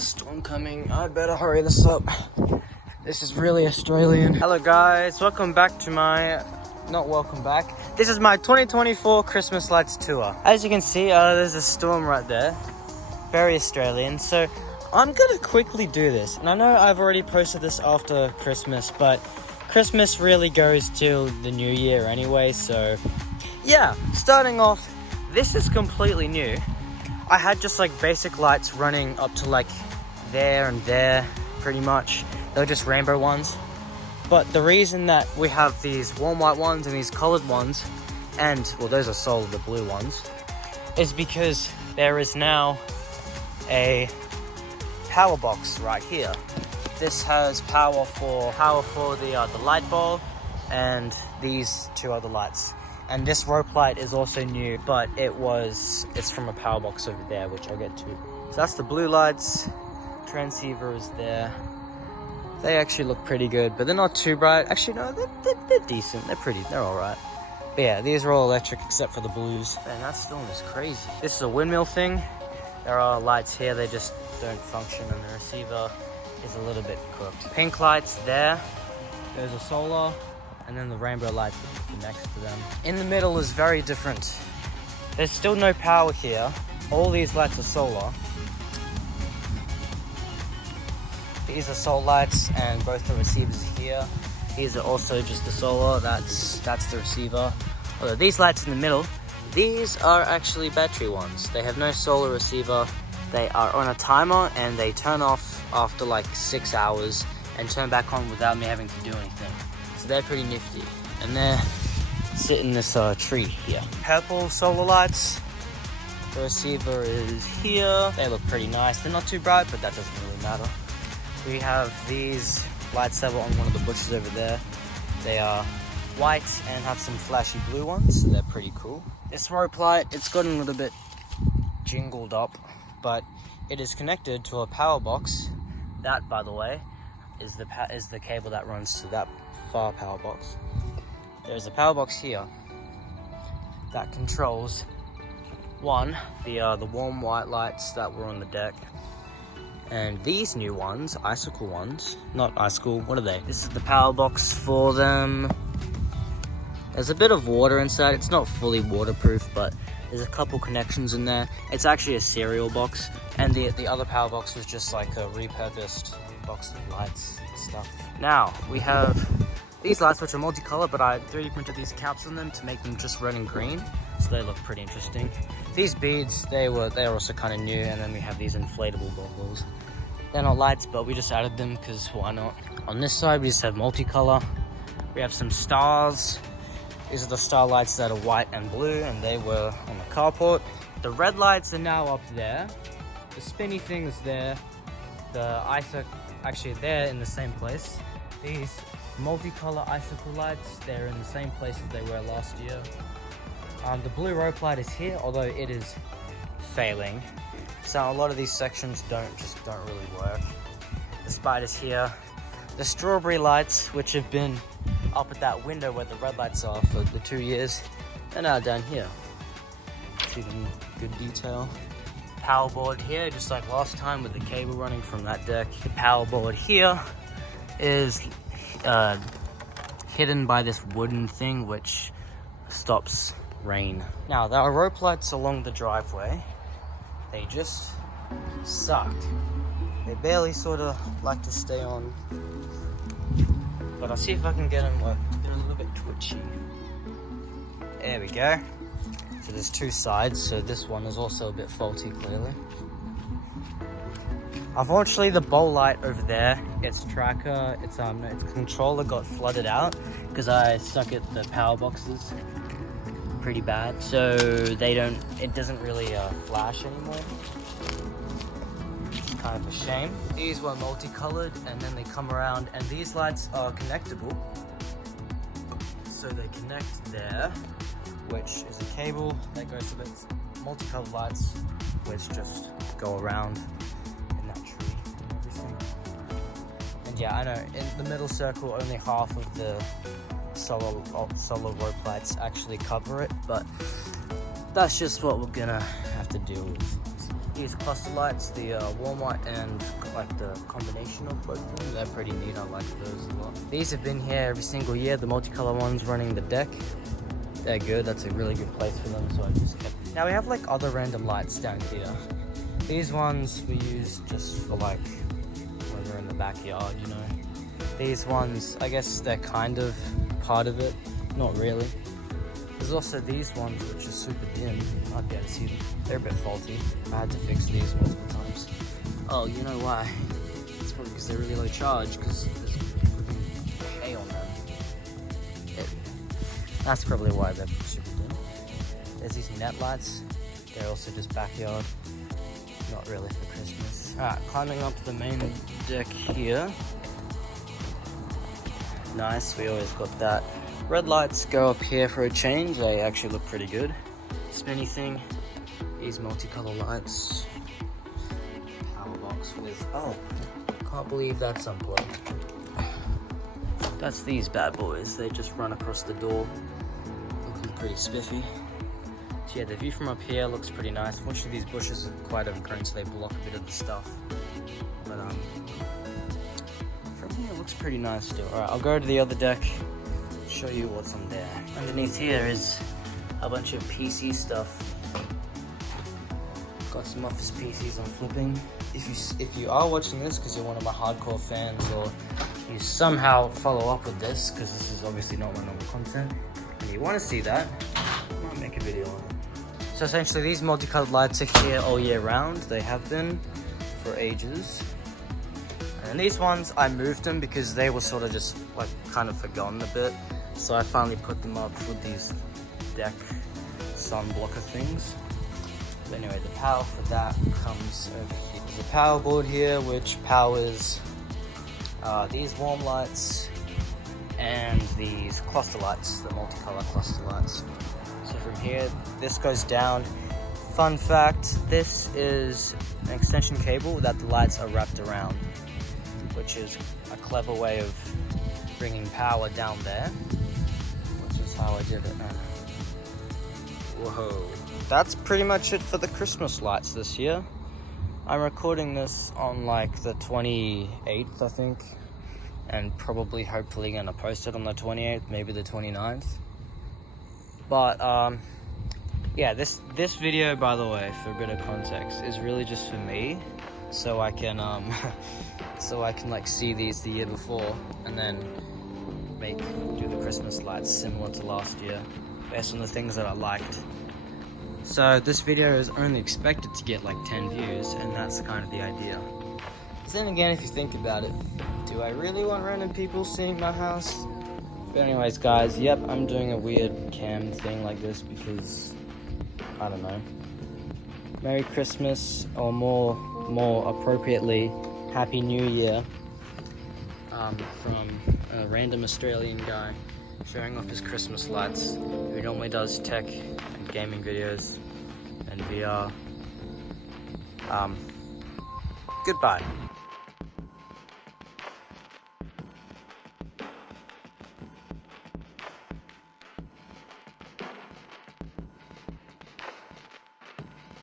a storm coming. I better hurry this up. This is really Australian. Hello guys, welcome back to my... Not welcome back. This is my 2024 Christmas lights tour. As you can see, there's a storm right there. Very Australian. So I'm gonna quickly do this. And I know I've already posted this after Christmas, but Christmas really goes till the new year anyway. So yeah, starting off, this is completely new. I had just like basic lights running up to like there and there, pretty much. They're just rainbow ones. But the reason that we have these warm white ones and these colored ones, and well, those are solar, the blue ones, is because there is now a power box right here. This has power for the light bulb and these two other lights. And this rope light is also new, but it's from a power box over there, which I'll get to. So that's the blue lights. Transceiver is there. They actually look pretty good, but they're not too bright. Actually, no, they're decent. They're all right. But yeah, these are all electric except for the blues. Man, that storm is crazy. This is a windmill thing. There are lights here, they just don't function, and the receiver is a little bit cooked. Pink lights there. There's a solar. And then the rainbow light next to them. In the middle is very different. There's still no power here. All these lights are solar. These are solar lights and both the receivers here. These are also just the solar, that's the receiver. Although these lights in the middle, these are actually battery ones. They have no solar receiver. They are on a timer and they turn off after like 6 hours and turn back on without me having to do anything. So they're pretty nifty, and they're sitting in this tree here. Purple solar lights. The receiver is here. They look pretty nice. They're not too bright, but that doesn't really matter. We have these lights that were on one of the bushes over there. They are white and have some flashy blue ones, so they're pretty cool. This rope light, it's gotten a little bit jingled up, but it is connected to a power box. That, by the way, is the cable that runs to that far power box. There's a power box here that controls the warm white lights that were on the deck, and these new ones, icicle ones, not icicle, what are they? This is the power box for them. There's a bit of water inside. It's not fully waterproof, but there's a couple connections in there. It's actually a cereal box, and the other power box was just like a repurposed box of lights and stuff. Now we have these lights, which are multicolored, but I 3D printed these caps on them to make them just red and green, so they look pretty interesting. These beads, they're also kind of new, and then we have these inflatable goggles. They're not lights, but we just added them because why not? On this side, we just have multicolor. We have some stars. These are the star lights that are white and blue, and they were on the carport. The red lights are now up there. The spinny thing is there. The actually, they're in the same place. These multicolor icicle lights, they're in the same place as they were last year. The blue rope light is here, although it is failing. So a lot of these sections don't really work. The spider's here. The strawberry lights, which have been up at that window where the red lights are for the 2 years, they're now down here. See them in good detail. Power board here, just like last time with the cable running from that deck. The power board here is hidden by this wooden thing which stops rain. Now there are rope lights along the driveway. They just suck. They barely sort of like to stay on, but I'll see if I can get them work. They're a little bit twitchy. There we go. So there's two sides, so this one is also a bit faulty clearly. Unfortunately, the bowl light over there, its tracker, its controller got flooded out because I stuck it the power boxes pretty bad, so it doesn't really flash anymore. It's kind of a shame. These were multicolored, and then they come around, and these lights are connectable. So they connect there, which is a cable that goes with it. Multicolored lights, which just go around in that tree and everything. And yeah, I know, in the middle circle, only half of the solar rope lights actually cover it, but that's just what we're gonna have to deal with. these cluster lights, the Walmart and like the combination of both of them. They're pretty neat. I like those a lot. These have been here every single year. The multicolor ones running the deck. They're good. That's a really good place for them. So I just kept. Now we have like other random lights down here. These ones we use just for like when we're in the backyard, you know. These ones, I guess they're kind of part of it. Not really. There's also these ones which are super dim. You might be able to see them. They're a bit faulty. I had to fix these multiple times. Oh, you know why? It's probably because they're really low charge, because there's freaking hay on them. That's probably why they're super dim. There's these net lights. They're also just backyard. Not really for Christmas. Alright, climbing up the main deck here. Nice, we always got that. Red lights go up here for a change. They actually look pretty good. Spinny thing. These multicolor lights. Power box with, oh, can't believe that's unplugged. That's these bad boys. They just run across the door. Looking pretty spiffy. So yeah, the view from up here looks pretty nice. Unfortunately, these bushes are quite overgrown, so they block a bit of the stuff. But from here, it looks pretty nice still. Alright, I'll go to the other deck, show you what's on there. Underneath here is a bunch of PC stuff. Got some Office PCs I'm flipping. If you are watching this because you're one of my hardcore fans, or you somehow follow up with this, because this is obviously not my normal content, and you want to see that, I might make a video on it. So essentially these multicolored lights are here all year round. They have been for ages. And these ones, I moved them because they were sort of just like kind of forgotten a bit. So I finally put them up with these deck sun blocker things. But anyway, the power for that comes over here. There's a power board here which powers these warm lights and these cluster lights, the multicolor cluster lights. So from here, this goes down. Fun fact, this is an extension cable that the lights are wrapped around, which is a clever way of bringing power down there, which is how I did it. Whoa. That's pretty much it for the Christmas lights this year. I'm recording this on like the 28th, I think, and probably hopefully gonna post it on the 28th, maybe the 29th. But yeah, this video, by the way, for a bit of context, is really just for me, so I can like see these the year before and then do the Christmas lights similar to last year based on the things that I liked. So this video is only expected to get like 10 views, and that's kind of the idea. But then again, if you think about it, do I really want random people seeing my house? But anyways guys, yep, I'm doing a weird cam thing like this because, I don't know. Merry Christmas, or more appropriately, Happy New Year, from a random Australian guy showing off his Christmas lights, who normally does tech and gaming videos and VR. Goodbye.